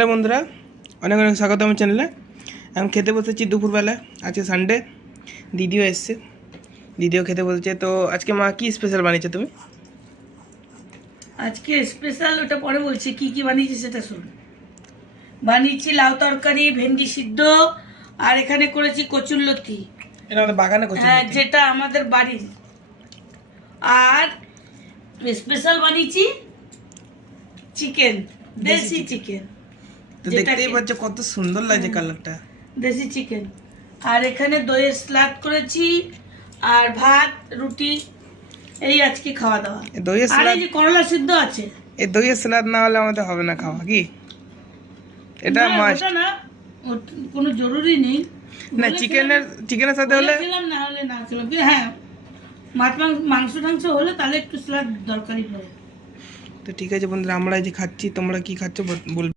Hello বন্ধুরা, অনেক অনেক স্বাগত আমার চ্যানেলে। আমি খেতে বসেছি দুপুরবেলা। আজকে সানডে, দিদিও এসছে, দিদিও খেতে বলছে। তো আজকে মা কি স্পেশাল বানিয়েছো তুমি? আজকে স্পেশাল ওটা পরে বলছি, কি কি বানিয়েছি সেটা শুন। বানিয়েছি লাউ তরকারি, ভেন্ডি সিদ্ধ, আর এখানে করেছি কচুরলতি। এটা আমাদের বাগানে হ্যাঁ, যেটা আমাদের বাড়ির। আর স্পেশাল বানিয়েছি চিকেন, দেশি চিকেন। তো দেখতেই পাচ্ছ কত সুন্দর লাগছে কালারটা। দেশি চিকেন। আর এখানে দইয়ের স্যালাড করেছি, আর ভাত রুটি। এই আজকে খাওয়া দাওয়া। দইয়ের আর স্যালাড, এই যে করলা সিদ্ধ আছে। এই দইয়ের স্যালাড না হলে আমাদের হবে না খাওয়া, কি এটা না, মাস্ট। ওটা না, কোনো জরুরি নেই। না, চিকেনের সাথে হলে খেলাম, না হলে না খেলাম। কিন্তু হ্যাঁ, মাংস টাংস হলে তাহলে একটু স্যালাড দরকারই পড়ে। তো ঠিক আছে বন্ধুরা, আমরা এই যে খাচ্ছি, তোমরা কি খাচ্ছ বলবে।